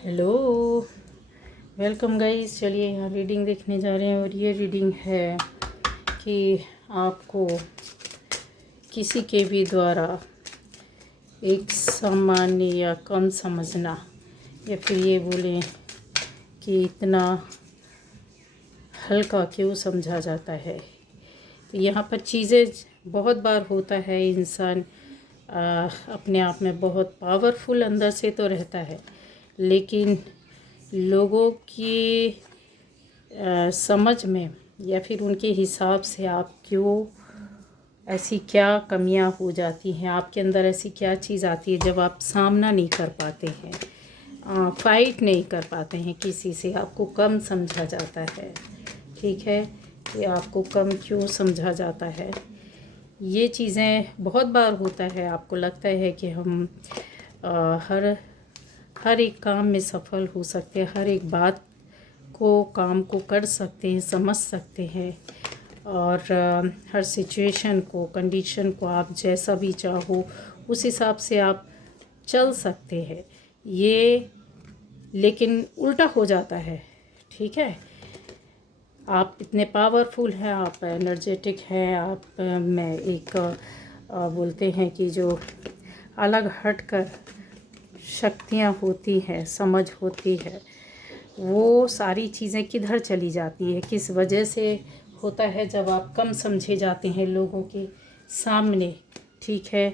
Hello, welcome guys. चलिए यहाँ reading देखने जा रहे हैं और ये रीडिंग है कि आपको किसी के भी द्वारा एक सामान्य या कम समझना, या फिर ये बोलें कि इतना हल्का क्यों समझा जाता है। तो यहाँ पर चीज़ें बहुत बार होता है, इंसान अपने आप में बहुत पावरफुल अंदर से तो रहता है, लेकिन लोगों की समझ में या फिर उनके हिसाब से आप क्यों, ऐसी क्या कमियां हो जाती हैं आपके अंदर, ऐसी क्या चीज़ आती है जब आप सामना नहीं कर पाते हैं, फाइट नहीं कर पाते हैं किसी से, आपको कम समझा जाता है। ठीक है, ये आपको कम क्यों समझा जाता है। ये चीज़ें बहुत बार होता है, आपको लगता है कि हम हर एक काम में सफल हो सकते हैं, हर एक बात को काम को कर सकते हैं, समझ सकते हैं, और हर सिचुएशन को, कंडीशन को आप जैसा भी चाहो उस हिसाब से आप चल सकते हैं। ये लेकिन उल्टा हो जाता है। ठीक है, आप इतने पावरफुल हैं, आप एनर्जेटिक हैं, आप में एक बोलते हैं कि जो अलग हटकर शक्तियाँ होती हैं, समझ होती है, वो सारी चीज़ें किधर चली जाती है, किस वजह से होता है जब आप कम समझे जाते हैं लोगों के सामने। ठीक है,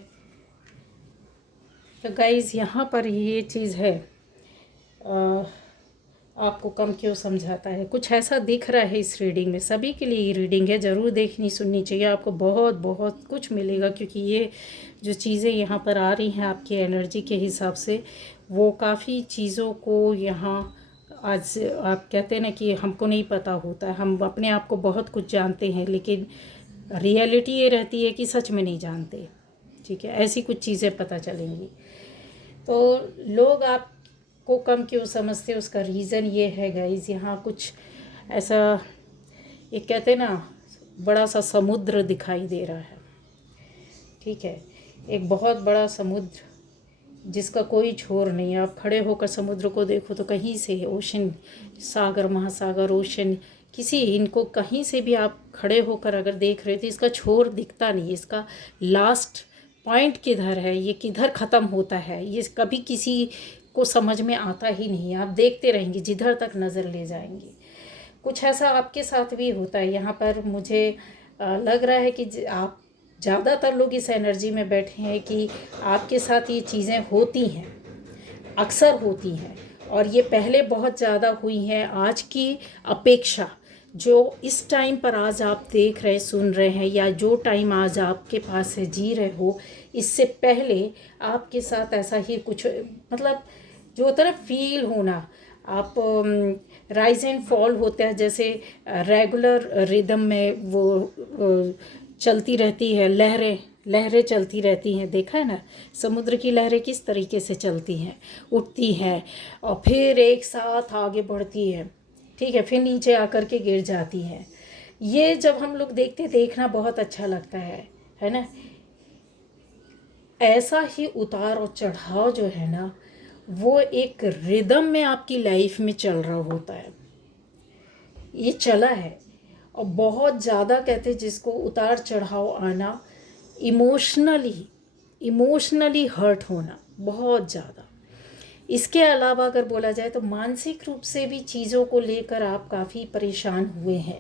तो गाइज़ यहाँ पर ये चीज़ है, आपको कम क्यों समझाता है। कुछ ऐसा दिख रहा है इस रीडिंग में। सभी के लिए ये रीडिंग है, ज़रूर देखनी सुननी चाहिए, आपको बहुत बहुत कुछ मिलेगा, क्योंकि ये जो चीज़ें यहाँ पर आ रही हैं आपकी एनर्जी के हिसाब से, वो काफ़ी चीज़ों को यहाँ आज आप कहते हैं ना कि हमको नहीं पता होता है, हम अपने आप को बहुत कुछ जानते हैं, लेकिन रियलिटी ये रहती है कि सच में नहीं जानते। ठीक है, ऐसी कुछ चीज़ें पता चलेंगी। तो लोग आपको कम क्यों समझते, उसका रीज़न ये है गाइज़, यहाँ कुछ ऐसा, ये कहते हैं ना, बड़ा सा समुद्र दिखाई दे रहा है। ठीक है, एक बहुत बड़ा समुद्र जिसका कोई छोर नहीं है। आप खड़े होकर समुद्र को देखो तो कहीं से ओशन, सागर, महासागर, ओशन, किसी इनको कहीं से भी आप खड़े होकर अगर देख रहे हो तो इसका छोर दिखता नहीं, इसका लास्ट पॉइंट किधर है, ये किधर ख़त्म होता है, ये कभी किसी को समझ में आता ही नहीं। आप देखते रहेंगे जिधर तक नज़र ले जाएंगे। कुछ ऐसा आपके साथ भी होता है। यहाँ पर मुझे लग रहा है कि आप ज़्यादातर लोग इस एनर्जी में बैठे हैं कि आपके साथ ये चीज़ें होती हैं, अक्सर होती हैं, और ये पहले बहुत ज़्यादा हुई हैं आज की अपेक्षा। जो इस टाइम पर आज आप देख रहे, सुन रहे हैं, या जो टाइम आज आपके पास है, जी रहे हो, इससे पहले आपके साथ ऐसा ही कुछ, मतलब जो होता है ना फील होना, आप राइज एंड फॉल होता है, जैसे रेगुलर रिदम में वो चलती रहती है, लहरें लहरें चलती रहती हैं। देखा है ना समुद्र की लहरें किस तरीके से चलती हैं, उठती हैं और फिर एक साथ आगे बढ़ती है। ठीक है, फिर नीचे आकर के गिर जाती हैं। ये जब हम लोग देखते, देखना बहुत अच्छा लगता है ना। ऐसा ही उतार और चढ़ाव जो है ना, वो एक रिदम में आपकी लाइफ में चल रहा होता है, ये चला है। और बहुत ज़्यादा कहते हैं जिसको उतार चढ़ाव आना, इमोशनली हर्ट होना, बहुत ज़्यादा। इसके अलावा अगर बोला जाए तो मानसिक रूप से भी चीज़ों को लेकर आप काफ़ी परेशान हुए हैं,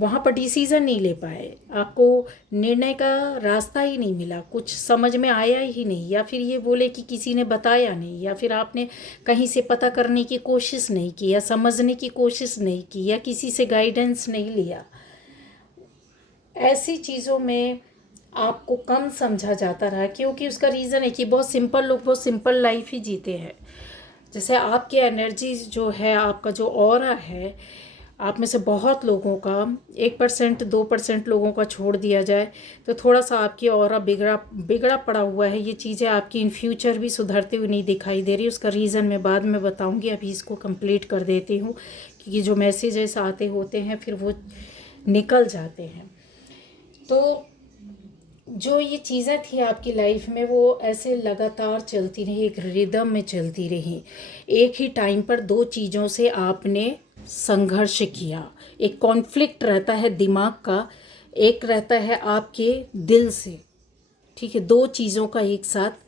वहाँ पर डिसीज़न नहीं ले पाए, आपको निर्णय का रास्ता ही नहीं मिला, कुछ समझ में आया ही नहीं, या फिर ये बोले कि किसी ने बताया नहीं, या फिर आपने कहीं से पता करने की कोशिश नहीं की, या समझने की कोशिश नहीं की, या किसी से गाइडेंस नहीं लिया। ऐसी चीज़ों में आपको कम समझा जाता रहा, क्योंकि उसका रीज़न है कि बहुत सिंपल लोग बहुत सिंपल लाइफ ही जीते हैं। जैसे आपकी एनर्जी जो है, आपका जो ऑरा है, आप में से बहुत लोगों का 1% 2% लोगों का छोड़ दिया जाए तो थोड़ा सा आपकी ऑरा बिगड़ा पड़ा हुआ है। ये चीज़ें आपकी इन फ्यूचर भी सुधरती हुई नहीं दिखाई दे रही। उसका रीज़न मैं बाद में बताऊंगी, अभी इसको कंप्लीट कर देती हूँ, क्योंकि जो मैसेजेस आते होते हैं फिर वो निकल जाते हैं। तो जो ये चीज़ें थी आपकी लाइफ में वो ऐसे लगातार चलती रही, एक रिदम में चलती रही। एक ही टाइम पर दो चीज़ों से आपने संघर्ष किया। एक कॉन्फ्लिक्ट रहता है दिमाग का, एक रहता है आपके दिल से, ठीक है, दो चीज़ों का एक साथ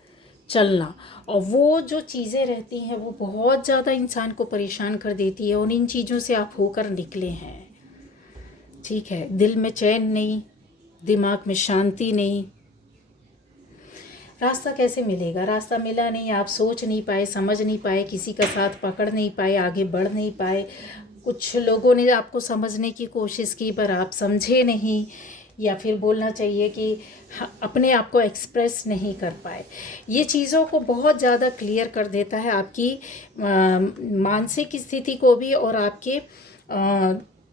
चलना। और वो जो चीज़ें रहती हैं वो बहुत ज़्यादा इंसान को परेशान कर देती है, और इन चीज़ों से आप होकर निकले हैं, ठीक है। दिल में चैन नहीं, दिमाग में शांति नहीं। रास्ता कैसे मिलेगा? रास्ता मिला नहीं, आप सोच नहीं पाए, समझ नहीं पाए, किसी का साथ पकड़ नहीं पाए, आगे बढ़ नहीं पाए। कुछ लोगों ने आपको समझने की कोशिश की पर आप समझे नहीं, या फिर बोलना चाहिए कि अपने आप को एक्सप्रेस नहीं कर पाए। ये चीज़ों को बहुत ज़्यादा क्लियर कर देता है, आपकी मानसिक स्थिति को भी, और आपके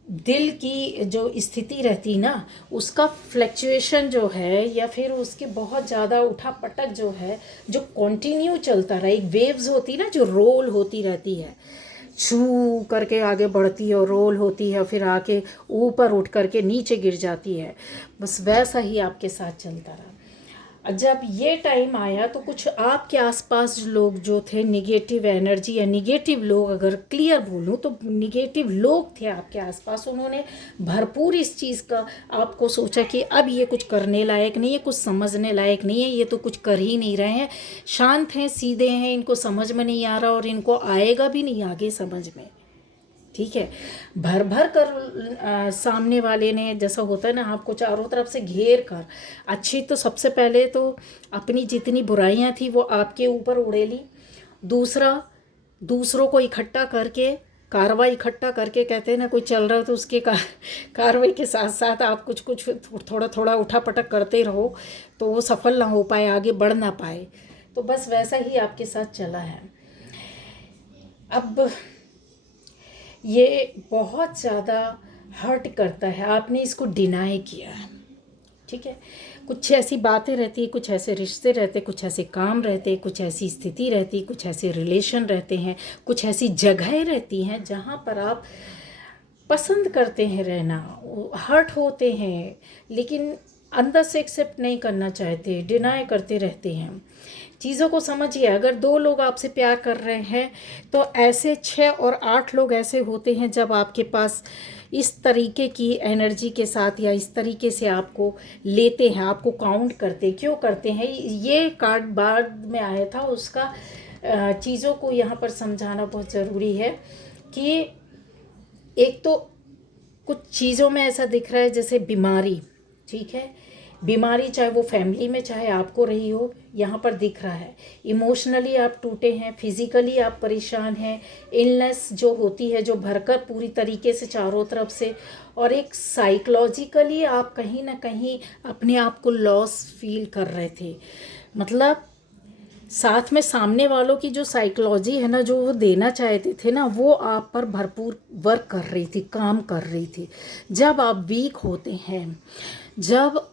दिल की जो स्थिति रहती ना, उसका फ्लक्चुएशन जो है, या फिर उसके बहुत ज़्यादा उठा पटक जो है, जो कंटिन्यू चलता रहा। एक वेव्स होती ना, जो रोल होती रहती है, छू करके आगे बढ़ती है और रोल होती है, फिर आके ऊपर उठ करके नीचे गिर जाती है, बस वैसा ही आपके साथ चलता रहा। जब ये टाइम आया तो कुछ आपके आसपास लोग जो थे, निगेटिव एनर्जी या निगेटिव लोग, अगर क्लियर बोलूँ तो निगेटिव लोग थे आपके आसपास। उन्होंने भरपूर इस चीज़ का आपको सोचा कि अब ये कुछ करने लायक नहीं है, कुछ समझने लायक नहीं है, ये तो कुछ कर ही नहीं रहे हैं, शांत हैं, सीधे हैं, इनको समझ में नहीं आ रहा और इनको आएगा भी नहीं आगे समझ में, ठीक है। भर भर कर सामने वाले ने, जैसा होता है ना, आपको चारों तरफ से घेर कर, अच्छी तो सबसे पहले तो अपनी जितनी बुराइयां थी वो आपके ऊपर उड़ेली। दूसरा, दूसरों को इकट्ठा करके, कार्रवाई इकट्ठा करके, कहते हैं ना कोई चल रहा है तो उसके कार्रवाई के साथ साथ आप कुछ कुछ थोड़ा थोड़ा उठा पटक करते रहो तो वो सफल ना हो पाए, आगे बढ़ ना पाए। तो बस वैसा ही आपके साथ चला है। अब ये बहुत ज़्यादा हर्ट करता है, आपने इसको डिनाई किया है, ठीक है। कुछ ऐसी बातें रहती है, कुछ ऐसे रिश्ते रहते, कुछ ऐसे काम रहते, कुछ ऐसी स्थिति रहती, कुछ ऐसे रिलेशन रहते हैं, कुछ ऐसी जगहें रहती हैं जहाँ पर आप पसंद करते हैं रहना, हर्ट होते हैं, लेकिन अंदर से एक्सेप्ट नहीं करना चाहते, डिनाई करते रहते हैं। चीज़ों को समझिए, अगर दो लोग आपसे प्यार कर रहे हैं तो ऐसे 6 और 8 लोग ऐसे होते हैं जब आपके पास इस तरीके की एनर्जी के साथ या इस तरीके से आपको लेते हैं, आपको काउंट करते। क्यों करते हैं? ये कार्ड बाद में आया था, उसका चीज़ों को यहाँ पर समझाना बहुत ज़रूरी है कि एक तो कुछ चीज़ों में ऐसा दिख रहा है जैसे बीमारी, ठीक है, बीमारी चाहे वो फैमिली में चाहे आपको रही हो, यहाँ पर दिख रहा है। इमोशनली आप टूटे हैं, फिजिकली आप परेशान हैं, इलनेस जो होती है, जो भरकर पूरी तरीके से चारों तरफ से, और एक साइकोलॉजिकली आप कहीं ना कहीं अपने आप को लॉस फील कर रहे थे। मतलब साथ में सामने वालों की जो साइकोलॉजी है ना, जो वो देना चाहते थे ना, वो आप पर भरपूर वर्क कर रही थी, काम कर रही थी। जब आप वीक होते हैं, जब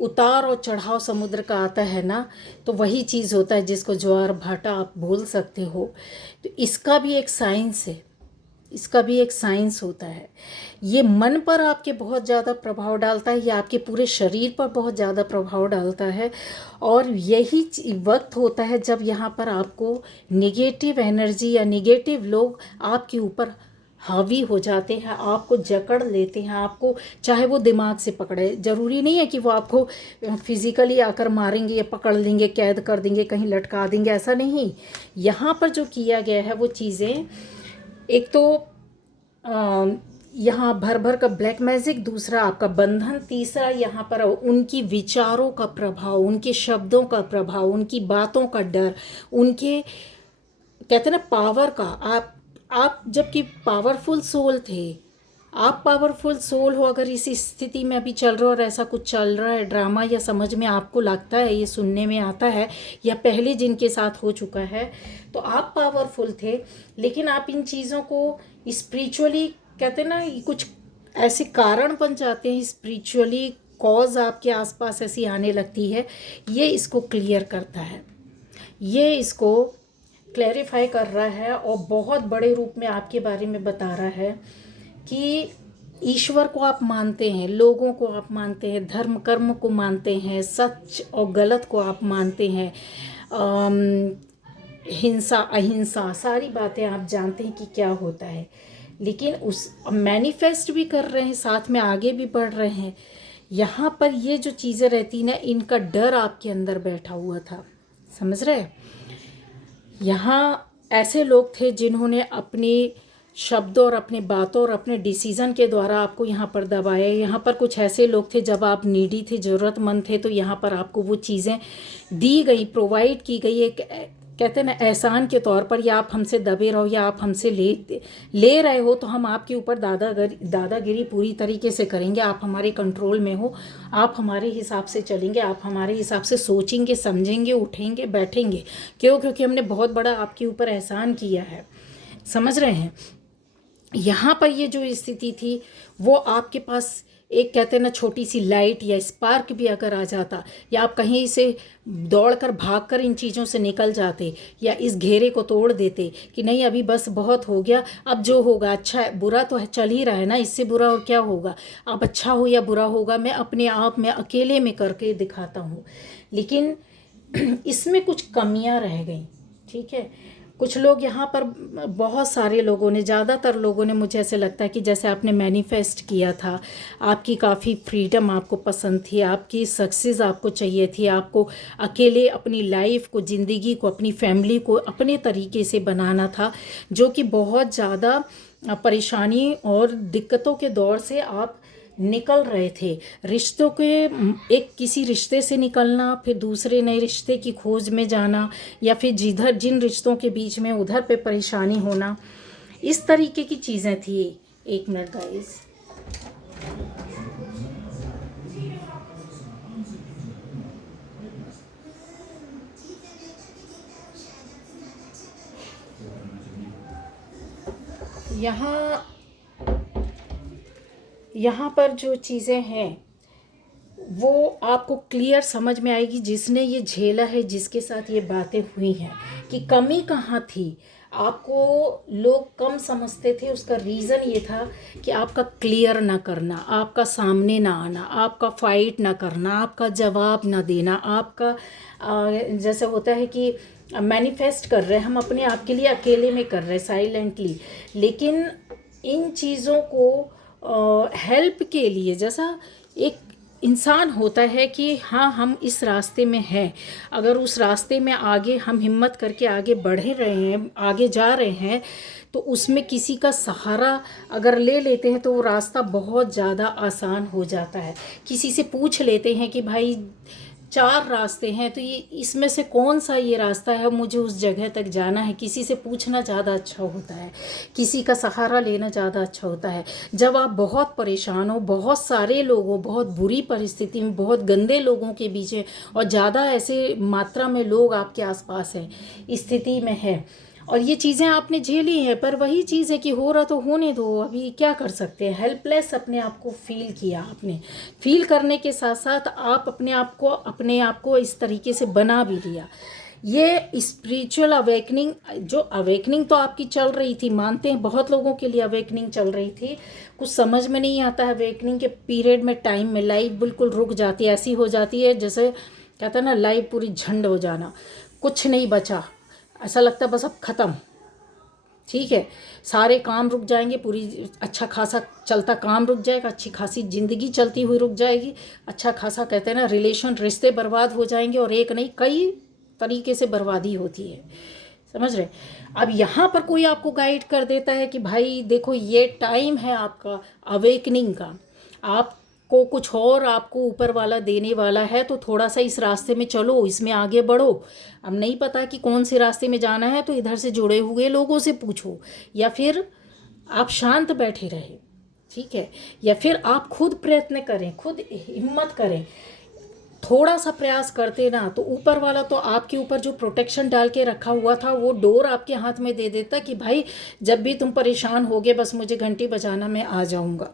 उतार और चढ़ाव समुद्र का आता है ना, तो वही चीज़ होता है जिसको ज्वार भाटा आप बोल सकते हो। तो इसका भी एक साइंस है, इसका भी एक साइंस होता है। ये मन पर आपके बहुत ज़्यादा प्रभाव डालता है, ये आपके पूरे शरीर पर बहुत ज़्यादा प्रभाव डालता है। और यही वक्त होता है जब यहाँ पर आपको निगेटिव एनर्जी या निगेटिव लोग आपके ऊपर हावी हो जाते हैं, आपको जकड़ लेते हैं। आपको चाहे वो दिमाग से पकड़े, ज़रूरी नहीं है कि वो आपको फिज़िकली आकर मारेंगे या पकड़ लेंगे, कैद कर देंगे, कहीं लटका देंगे, ऐसा नहीं। यहाँ पर जो किया गया है वो चीज़ें, एक तो यहाँ भर भर का ब्लैक मैजिक, दूसरा आपका बंधन, तीसरा यहाँ पर उनकी विचारों का प्रभाव, उनके शब्दों का प्रभाव, उनकी बातों का डर, उनके कहते हैं ना पावर का। आप जबकि पावरफुल सोल थे, आप पावरफुल सोल हो, अगर इस स्थिति में अभी चल रहा हो और ऐसा कुछ चल रहा है ड्रामा, या समझ में आपको लगता है, ये सुनने में आता है, या पहले जिनके साथ हो चुका है, तो आप पावरफुल थे, लेकिन आप इन चीज़ों को स्पिरिचुअली, कहते हैं ना, कुछ ऐसे कारण बन जाते हैं, स्पिरिचुअली कॉज आपके आसपास ऐसी आने लगती है। ये इसको क्लियर करता है, ये इसको क्लैरिफाई कर रहा है, और बहुत बड़े रूप में आपके बारे में बता रहा है कि ईश्वर को आप मानते हैं, लोगों को आप मानते हैं, धर्म कर्म को मानते हैं, सच और गलत को आप मानते हैं, हिंसा अहिंसा सारी बातें आप जानते हैं कि क्या होता है, लेकिन उस मैनिफेस्ट भी कर रहे हैं, साथ में आगे भी बढ़ रहे हैं। यहाँ पर ये जो चीज़ें रहती ना, इनका डर आपके अंदर बैठा हुआ था, समझ रहे हैं। यहाँ ऐसे लोग थे जिन्होंने अपनी शब्दों और अपनी बातों और अपने डिसीज़न के द्वारा आपको यहाँ पर दबाया। यहाँ पर कुछ ऐसे लोग थे, जब आप नीडी थे, ज़रूरतमंद थे, तो यहाँ पर आपको वो चीज़ें दी गई, प्रोवाइड की गई, एक कहते हैं ना एहसान के तौर पर, या आप हमसे दबे रहो या आप हमसे ले रहे हो तो हम आपके ऊपर दादागिरी पूरी तरीके से करेंगे, आप हमारे कंट्रोल में हो, आप हमारे हिसाब से चलेंगे, आप हमारे हिसाब से सोचेंगे, समझेंगे, उठेंगे, बैठेंगे। क्यों? क्योंकि हमने बहुत बड़ा आपके ऊपर एहसान किया है, समझ रहे हैं। यहाँ पर ये जो स्थिति थी, वो आपके पास एक कहते हैं ना छोटी सी लाइट या स्पार्क भी अगर आ जाता, या आप कहीं से दौड़कर भागकर इन चीज़ों से निकल जाते, या इस घेरे को तोड़ देते कि नहीं अभी बस बहुत हो गया, अब जो होगा अच्छा है, बुरा तो चल ही रहा है ना, इससे बुरा और क्या होगा, अब अच्छा हो या बुरा होगा मैं अपने आप में अकेले में करके दिखाता हूँ। लेकिन इसमें कुछ कमियाँ रह गई, ठीक है। कुछ लोग यहाँ पर, बहुत सारे लोगों ने, ज़्यादातर लोगों ने, मुझे ऐसे लगता है कि जैसे आपने मैनिफेस्ट किया था, आपकी काफ़ी फ्रीडम आपको पसंद थी, आपकी सक्सेस आपको चाहिए थी, आपको अकेले अपनी लाइफ को, ज़िंदगी को, अपनी फैमिली को अपने तरीके से बनाना था, जो कि बहुत ज़्यादा परेशानी और दिक्कतों के दौर से आप निकल रहे थे। रिश्तों के, एक किसी रिश्ते से निकलना, फिर दूसरे नए रिश्ते की खोज में जाना, या फिर जिन रिश्तों के बीच में उधर पे परेशानी होना, इस तरीके की चीज़ें थी। एक मिनट गाइस, यहाँ पर जो चीज़ें हैं वो आपको क्लियर समझ में आएगी, जिसने ये झेला है, जिसके साथ ये बातें हुई हैं, कि कमी कहाँ थी। आपको लोग कम समझते थे, उसका रीज़न ये था कि आपका क्लियर ना करना, आपका सामने ना आना, आपका फाइट ना करना, आपका जवाब ना देना, आपका जैसे होता है कि मैनिफेस्ट कर रहे हैं हम अपने आप के लिए, अकेले में कर रहे हैं साइलेंटली, लेकिन इन चीज़ों को हेल्प के लिए, जैसा एक इंसान होता है कि हाँ हम इस रास्ते में हैं, अगर उस रास्ते में आगे हम हिम्मत करके आगे बढ़ रहे हैं, आगे जा रहे हैं, तो उसमें किसी का सहारा अगर ले लेते हैं तो वो रास्ता बहुत ज़्यादा आसान हो जाता है। किसी से पूछ लेते हैं कि भाई 4 रास्ते हैं, तो ये इसमें से कौन सा ये रास्ता है, मुझे उस जगह तक जाना है, किसी से पूछना ज़्यादा अच्छा होता है, किसी का सहारा लेना ज़्यादा अच्छा होता है। जब आप बहुत परेशान हो, बहुत सारे लोग हो, बहुत बुरी परिस्थिति में, बहुत गंदे लोगों के बीच में, और ज़्यादा ऐसे मात्रा में लोग आपके आसपास हैं, स्थिति में है, और ये चीज़ें आपने झेली हैं, पर वही चीज़ है कि हो रहा तो होने दो, अभी क्या कर सकते हैं। हेल्पलेस अपने आप को फील किया आपने, फील करने के साथ साथ आप अपने आप को इस तरीके से बना भी लिया। ये स्पिरिचुअल अवेकनिंग, जो अवेकनिंग तो आपकी चल रही थी, मानते हैं बहुत लोगों के लिए अवेकनिंग चल रही थी, कुछ समझ में नहीं आता है अवेकनिंग के पीरियड में, टाइम में लाइफ बिल्कुल रुक जाती है, ऐसी हो जाती है जैसे कहता है ना लाइफ पूरी झंड हो जाना, कुछ नहीं बचा, ऐसा लगता है बस अब ख़त्म, ठीक है, सारे काम रुक जाएंगे, पूरी अच्छा खासा चलता काम रुक जाएगा, अच्छी खासी ज़िंदगी चलती हुई रुक जाएगी, अच्छा खासा कहते हैं ना रिलेशन, रिश्ते बर्बाद हो जाएंगे, और एक नहीं कई तरीके से बर्बादी होती है, समझ रहे। अब यहाँ पर कोई आपको गाइड कर देता है कि भाई देखो ये टाइम है आपका अवेकनिंग का, आपको कुछ और आपको ऊपर वाला देने वाला है, तो थोड़ा सा इस रास्ते में चलो, इसमें आगे बढ़ो। अब नहीं पता कि कौन से रास्ते में जाना है, तो इधर से जुड़े हुए लोगों से पूछो, या फिर आप शांत बैठे रहे, ठीक है, या फिर आप खुद प्रयत्न करें, खुद हिम्मत करें, थोड़ा सा प्रयास करते ना तो ऊपर वाला तो आपके ऊपर जो प्रोटेक्शन डाल के रखा हुआ था वो डोर आपके हाथ में दे देता कि भाई जब भी तुम परेशान होगे बस मुझे घंटी बजाना, मैं आ जाऊंगा।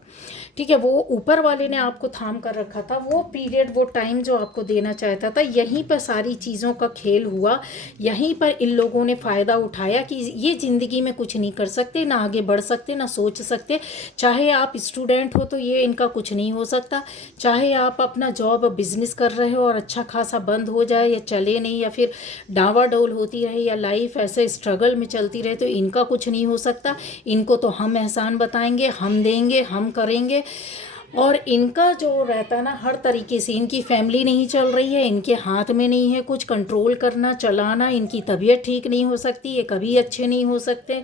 ठीक है, वो ऊपर वाले ने आपको थाम कर रखा था, वो पीरियड, वो टाइम जो आपको देना चाहता था। यहीं पर सारी चीज़ों का खेल हुआ, यहीं पर इन लोगों ने फ़ायदा उठाया कि ये ज़िंदगी में कुछ नहीं कर सकते, ना आगे बढ़ सकते, ना सोच सकते। चाहे आप स्टूडेंट हो तो ये इनका कुछ नहीं हो सकता, चाहे आप अपना जॉब बिजनेस कर रहे हो और अच्छा खासा बंद हो जाए या चले नहीं या फिर डावाडोल होती रहे या लाइफ ऐसे स्ट्रगल में चलती रहे, तो इनका कुछ नहीं हो सकता। इनको तो हम एहसान बताएंगे, हम देंगे, हम करेंगे। और इनका जो रहता है ना, हर तरीके से इनकी फैमिली नहीं चल रही है, इनके हाथ में नहीं है कुछ कंट्रोल करना, चलाना। इनकी तबीयत ठीक नहीं हो सकती, ये कभी अच्छे नहीं हो सकते।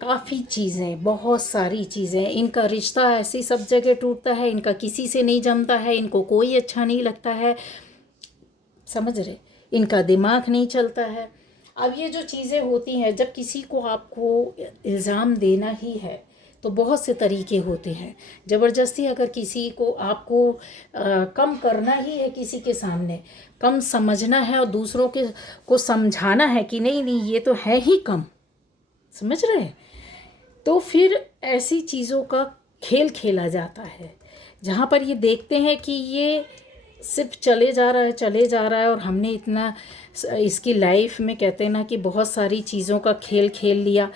काफ़ी चीज़ें, बहुत सारी चीज़ें। इनका रिश्ता ऐसी सब जगह टूटता है, इनका किसी से नहीं जमता है, इनको कोई अच्छा नहीं लगता है, समझ रहे, इनका दिमाग नहीं चलता है। अब ये जो चीज़ें होती हैं, जब किसी को आपको इल्ज़ाम देना ही है तो बहुत से तरीके होते हैं। ज़बरदस्ती अगर किसी को आपको कम करना ही है, किसी के सामने कम समझना है और दूसरों के को समझाना है कि नहीं नहीं ये तो है ही कम, समझ रहे हैं, तो फिर ऐसी चीज़ों का खेल खेला जाता है जहाँ पर ये देखते हैं कि ये सिर्फ चले जा रहा है, चले जा रहा है, और हमने इतना इसकी लाइफ में कहते हैं ना कि बहुत सारी चीज़ों का खेल खेल लिया।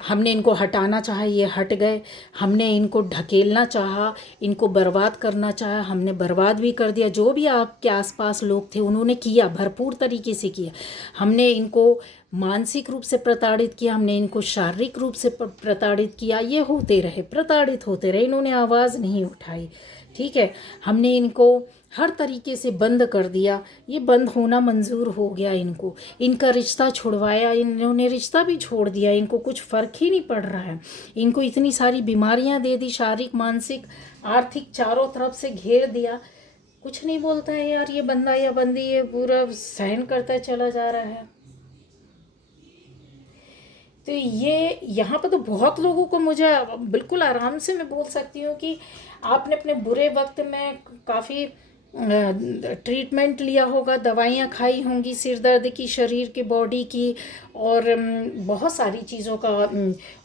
हमने इनको हटाना चाहा, ये हट गए। हमने इनको ढकेलना चाहा, इनको बर्बाद करना चाहा, हमने बर्बाद भी कर दिया। जो भी आपके आसपास लोग थे उन्होंने किया, भरपूर तरीके से किया। हमने इनको मानसिक रूप से प्रताड़ित किया, हमने इनको शारीरिक रूप से प्रताड़ित किया। ये होते रहे, प्रताड़ित होते रहे, इन्होंने आवाज़ नहीं उठाई। ठीक है, हमने इनको हर तरीके से बंद कर दिया, ये बंद होना मंजूर हो गया इनको। इनका रिश्ता छुड़वाया, इन्होंने रिश्ता भी छोड़ दिया, इनको कुछ फ़र्क ही नहीं पड़ रहा है। इनको इतनी सारी बीमारियां दे दी, शारीरिक, मानसिक, आर्थिक, चारों तरफ से घेर दिया। कुछ नहीं बोलता है यार ये बंदा या बंदी, ये पूरा सहन करता चला जा रहा है। तो ये यहाँ पर तो बहुत लोगों को, मुझे बिल्कुल आराम से मैं बोल सकती हूँ कि आपने अपने बुरे वक्त में काफ़ी ट्रीटमेंट लिया होगा, दवाइयाँ खाई होंगी सिर दर्द की, शरीर की, बॉडी की, और बहुत सारी चीज़ों का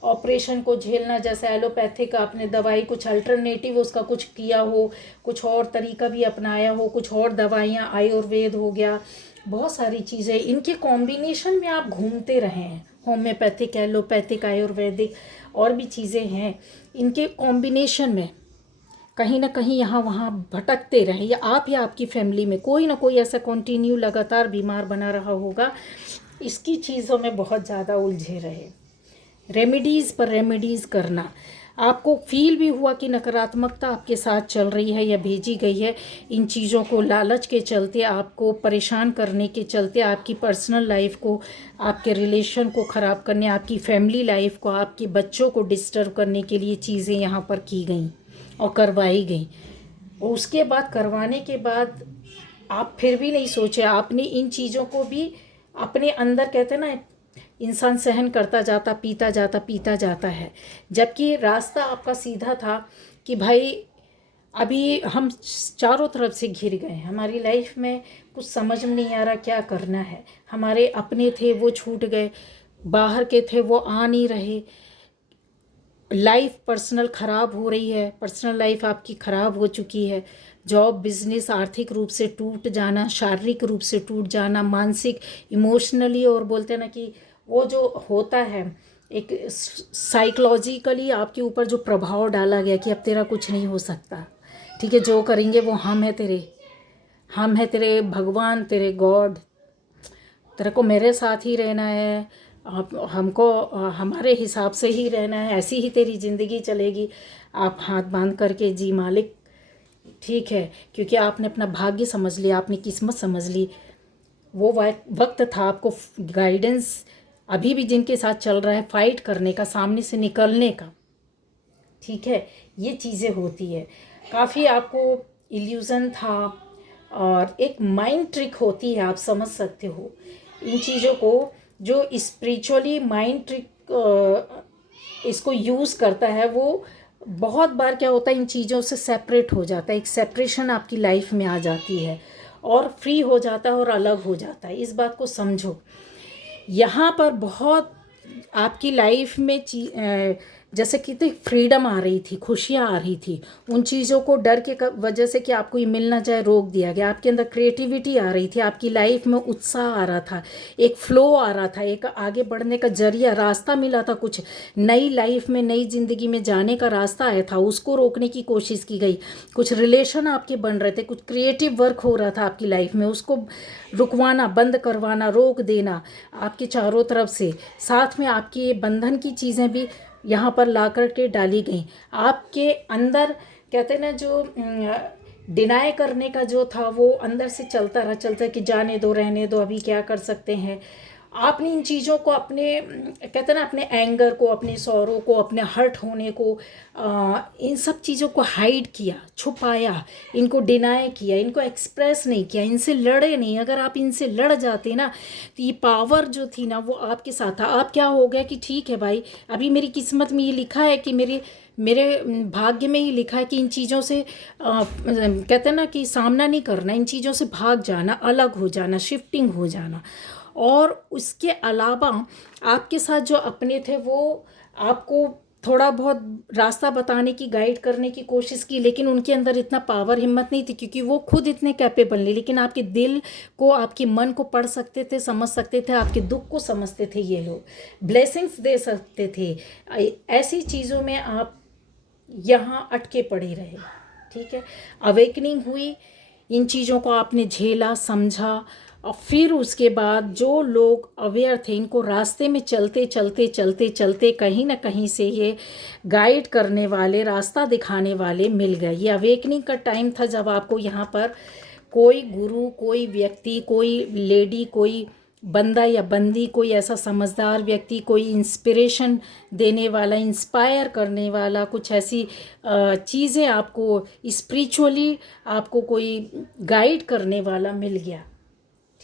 ऑपरेशन को झेलना, जैसे एलोपैथिक आपने दवाई, कुछ अल्टरनेटिव उसका कुछ किया हो, कुछ और तरीका भी अपनाया हो, कुछ और दवाइयाँ, आयुर्वेद हो गया, बहुत सारी चीज़ें इनके कॉम्बिनेशन में आप घूमते रहे हैं। होम्योपैथिक, एलोपैथिक, आयुर्वेदिक और भी चीज़ें हैं, इनके कॉम्बिनेशन में कहीं ना कहीं यहाँ वहाँ भटकते रहे, या आप या आपकी फैमिली में कोई ना कोई ऐसा कंटिन्यू लगातार बीमार बना रहा होगा, इसकी चीज़ों में बहुत ज़्यादा उलझे रहे। रेमेडीज़ पर रेमेडीज़ करना, आपको फील भी हुआ कि नकारात्मकता आपके साथ चल रही है या भेजी गई है, इन चीज़ों को लालच के चलते, आपको परेशान करने के चलते, आपकी पर्सनल लाइफ को, आपके रिलेशन को ख़राब करने, आपकी फैमिली लाइफ को, आपके बच्चों को डिस्टर्ब करने के लिए चीज़ें यहाँ पर की गई और करवाई गई। और उसके बाद, करवाने के बाद आप फिर भी नहीं सोचे, आपने इन चीज़ों को भी अपने अंदर, कहते हैं ना इंसान सहन करता जाता, पीता जाता है, जबकि रास्ता आपका सीधा था कि भाई अभी हम चारों तरफ से घिर गए, हमारी लाइफ में कुछ समझ में नहीं आ रहा क्या करना है। हमारे अपने थे वो छूट गए, बाहर के थे वो आ नहीं रहे, लाइफ पर्सनल ख़राब हो रही है, पर्सनल लाइफ आपकी ख़राब हो चुकी है। जॉब, बिजनेस, आर्थिक रूप से टूट जाना, शारीरिक रूप से टूट जाना, मानसिक, इमोशनली, और बोलते हैं ना कि वो जो होता है एक साइकोलॉजिकली आपके ऊपर जो प्रभाव डाला गया कि अब तेरा कुछ नहीं हो सकता, ठीक है, जो करेंगे वो हम हैं तेरे, हम हैं तेरे भगवान, तेरे गॉड, तेरे को मेरे साथ ही रहना है, आप हमको हमारे हिसाब से ही रहना है, ऐसी ही तेरी ज़िंदगी चलेगी, आप हाथ बांध करके जी मालिक, ठीक है, क्योंकि आपने अपना भाग्य समझ लिया, आपने किस्मत समझ ली। वो वक्त था आपको गाइडेंस अभी भी जिनके साथ चल रहा है फाइट करने का, सामने से निकलने का, ठीक है, ये चीज़ें होती है। काफ़ी आपको इल्यूज़न था, और एक माइंड ट्रिक होती है, आप समझ सकते हो इन चीज़ों को, जो स्पिरिचुअली माइंड ट्रिक इसको यूज़ करता है, वो बहुत बार क्या होता है इन चीज़ों से सेपरेट हो जाता है, एक सेपरेशन आपकी लाइफ में आ जाती है, और फ्री हो जाता है और अलग हो जाता है। इस बात को समझो। यहाँ पर बहुत आपकी लाइफ में जैसे कितनी फ्रीडम आ रही थी, खुशियाँ आ रही थी, उन चीज़ों को डर के वजह से कि आपको ये मिल ना जाए रोक दिया गया। आपके अंदर क्रिएटिविटी आ रही थी, आपकी लाइफ में उत्साह आ रहा था, एक फ्लो आ रहा था, एक आगे बढ़ने का जरिया रास्ता मिला था, कुछ नई लाइफ में नई ज़िंदगी में जाने का रास्ता आया था, उसको रोकने की कोशिश की गई। कुछ रिलेशन आपके बन रहे थे, कुछ क्रिएटिव वर्क हो रहा था आपकी लाइफ में, उसको रुकवाना, बंद करवाना, रोक देना आपके चारों तरफ से। साथ में आपकी ये बंधन की चीज़ें भी यहाँ पर ला कर के डाली गई। आपके अंदर कहते हैं ना जो डिनाई करने का जो था वो अंदर से चलता रहा, चलता कि जाने दो, रहने दो, अभी क्या कर सकते हैं। आपने इन चीज़ों को अपने कहते हैं ना अपने एंगर को, अपने सौरों को, अपने हर्ट होने को, इन सब चीज़ों को हाइड किया, छुपाया, इनको डिनाई किया, इनको एक्सप्रेस नहीं किया, इनसे लड़े नहीं। अगर आप इनसे लड़ जाते ना तो ये पावर जो थी ना वो आपके साथ था। आप क्या हो गया कि ठीक है भाई, अभी मेरी किस्मत में ये लिखा है कि मेरे भाग्य में ही लिखा है कि इन चीज़ों से कहते हैं ना कि सामना नहीं करना, इन चीज़ों से भाग जाना, अलग हो जाना, शिफ्टिंग हो जाना। और उसके अलावा आपके साथ जो अपने थे वो आपको थोड़ा बहुत रास्ता बताने की, गाइड करने की कोशिश की, लेकिन उनके अंदर इतना पावर, हिम्मत नहीं थी, क्योंकि वो खुद इतने कैपेबल नहीं। लेकिन आपके दिल को, आपके मन को पढ़ सकते थे, समझ सकते थे, आपके दुख को समझते थे। ये लोग ब्लेसिंग्स दे सकते थे। ऐसी चीज़ों में आप यहाँ अटके पड़े रहे। ठीक है, अवेकनिंग हुई, इन चीज़ों को आपने झेला, समझा, और फिर उसके बाद जो लोग अवेयर थे, इनको रास्ते में चलते चलते चलते चलते कहीं ना कहीं से ये गाइड करने वाले, रास्ता दिखाने वाले मिल गए। ये अवेकनिंग का टाइम था जब आपको यहाँ पर कोई गुरु, कोई व्यक्ति, कोई लेडी, कोई बंदा या बंदी, कोई ऐसा समझदार व्यक्ति, कोई इंस्पिरेशन देने वाला, इंस्पायर करने वाला, कुछ ऐसी चीज़ें आपको स्पिरिचुअली आपको कोई गाइड करने वाला मिल गया।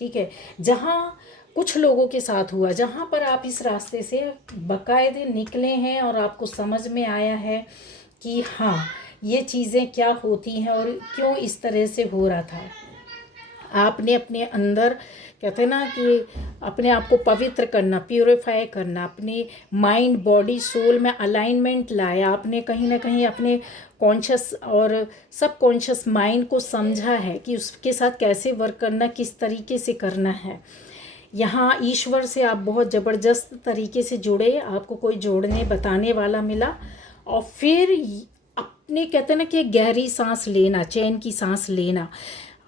ठीक है, जहाँ कुछ लोगों के साथ हुआ, जहाँ पर आप इस रास्ते से बाकायदे निकले हैं और आपको समझ में आया है कि हाँ ये चीज़ें क्या होती हैं और क्यों इस तरह से हो रहा था। आपने अपने अंदर कहते हैं ना कि अपने आप को पवित्र करना, प्यूरिफाई करना, अपने माइंड, बॉडी, सोल में अलाइनमेंट लाया। आपने कहीं ना कहीं अपने कॉन्शियस और सब कॉन्शियस माइंड को समझा है कि उसके साथ कैसे वर्क करना, किस तरीके से करना है। यहाँ ईश्वर से आप बहुत ज़बरदस्त तरीके से जुड़े, आपको कोई जोड़ने बताने वाला मिला। और फिर अपने कहते हैं ना कि गहरी सांस लेना, चैन की सांस लेना।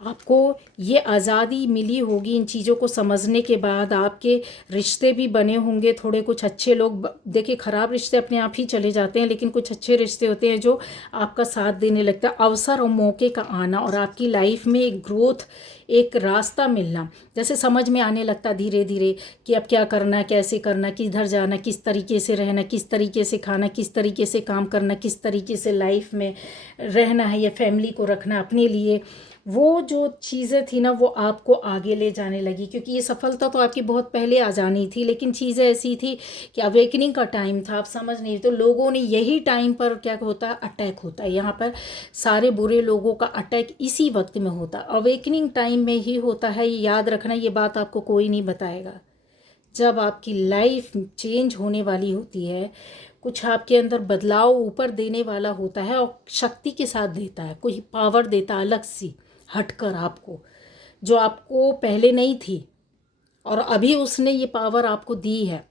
आपको ये आज़ादी मिली होगी इन चीज़ों को समझने के बाद। आपके रिश्ते भी बने होंगे थोड़े, कुछ अच्छे लोग, देखिए ख़राब रिश्ते अपने आप ही चले जाते हैं, लेकिन कुछ अच्छे रिश्ते होते हैं जो आपका साथ देने लगता है। अवसर और मौके का आना और आपकी लाइफ में एक ग्रोथ, एक रास्ता मिलना, जैसे समझ में आने लगता धीरे धीरे कि अब क्या करना, कैसे करना, किधर जाना, किस तरीके से रहना, किस तरीके से खाना, किस तरीके से काम करना, किस तरीके से लाइफ में रहना है या फैमिली को रखना अपने लिए। वो जो चीज़ें थी ना वो आपको आगे ले जाने लगी, क्योंकि ये सफलता तो आपकी बहुत पहले आ जानी थी, लेकिन चीज़ें ऐसी थी कि अवेकनिंग का टाइम था, आप समझ नहीं। तो लोगों ने यही टाइम पर क्या होता है, अटैक होता है। यहाँ पर सारे बुरे लोगों का अटैक इसी वक्त में होता है, अवेकनिंग टाइम में ही होता है। ये याद रखना, ये बात आपको कोई नहीं बताएगा। जब आपकी लाइफ चेंज होने वाली होती है, कुछ आपके अंदर बदलाव ऊपर देने वाला होता है और शक्ति के साथ देता है, कोई पावर देता अलग सी हटकर आपको, जो आपको पहले नहीं थी और अभी उसने ये पावर आपको दी है।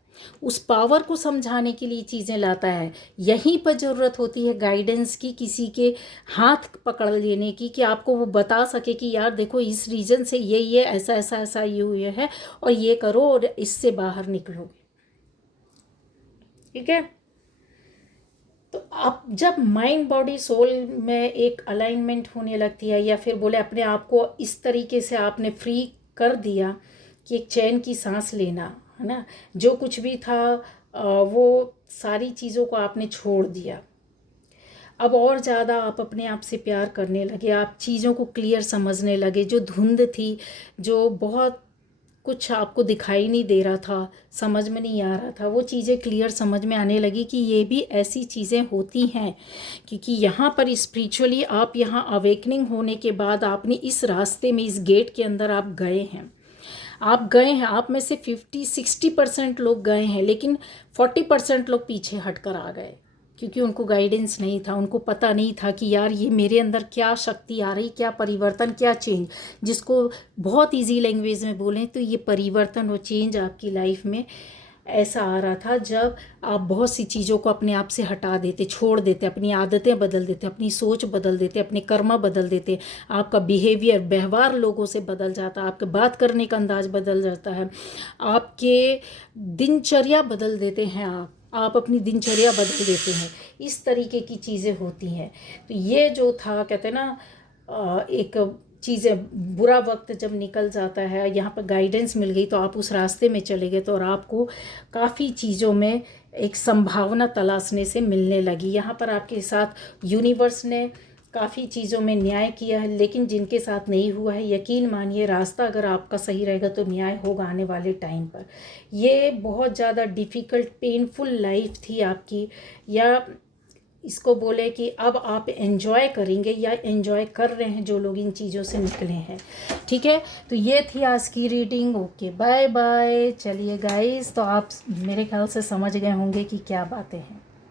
उस पावर को समझाने के लिए चीज़ें लाता है। यहीं पर ज़रूरत होती है गाइडेंस की, किसी के हाथ पकड़ लेने की, कि आपको वो बता सके कि यार देखो इस रीज़न से ये ऐसा ऐसा ऐसा ये हुआ है और ये करो और इससे बाहर निकलो। ठीक है, तो आप जब माइंड, बॉडी, सोल में एक अलाइनमेंट होने लगती है, या फिर बोले अपने आप को इस तरीके से आपने फ्री कर दिया कि एक चैन की सांस लेना है ना, जो कुछ भी था वो सारी चीज़ों को आपने छोड़ दिया। अब और ज़्यादा आप अपने आप से प्यार करने लगे, आप चीज़ों को क्लियर समझने लगे। जो धुंध थी, जो बहुत कुछ आपको दिखाई नहीं दे रहा था, समझ में नहीं आ रहा था, वो चीज़ें क्लियर समझ में आने लगी कि ये भी ऐसी चीज़ें होती हैं। क्योंकि यहाँ पर स्पिरिचुअली आप यहाँ अवेकनिंग होने के बाद आपने इस रास्ते में, इस गेट के अंदर आप गए हैं, आप में से 50-60% लोग गए हैं, लेकिन 40% लोग पीछे हट कर आ गए, क्योंकि उनको गाइडेंस नहीं था, उनको पता नहीं था कि यार ये मेरे अंदर क्या शक्ति आ रही, क्या परिवर्तन, क्या चेंज, जिसको बहुत इजी लैंग्वेज में बोलें तो ये परिवर्तन और चेंज आपकी लाइफ में ऐसा आ रहा था जब आप बहुत सी चीज़ों को अपने आप से हटा देते, छोड़ देते, अपनी आदतें बदल देते, अपनी सोच बदल देते, अपने कर्म बदल देते, आपका बिहेवियर, व्यवहार लोगों से बदल जाता, आपके बात करने का अंदाज बदल जाता है, आपके दिनचर्या बदल देते हैं, आप अपनी दिनचर्या बदल देते हैं। इस तरीके की चीज़ें होती हैं। तो ये जो था, कहते हैं ना, एक चीज़ें, बुरा वक्त जब निकल जाता है, यहाँ पर गाइडेंस मिल गई तो आप उस रास्ते में चले गए, तो और आपको काफ़ी चीज़ों में एक संभावना तलाशने से मिलने लगी। यहाँ पर आपके साथ यूनिवर्स ने काफ़ी चीज़ों में न्याय किया है, लेकिन जिनके साथ नहीं हुआ है, यकीन मानिए रास्ता अगर आपका सही रहेगा तो न्याय होगा आने वाले टाइम पर। ये बहुत ज़्यादा डिफ़िकल्ट, पेनफुल लाइफ थी आपकी, या इसको बोले कि अब आप एंजॉय करेंगे या एंजॉय कर रहे हैं जो लोग इन चीज़ों से निकले हैं। ठीक है, तो ये थी आज की रीडिंग। Okay, bye bye. चलिए गाइस, तो आप मेरे ख्याल से समझ गए होंगे कि क्या बातें हैं।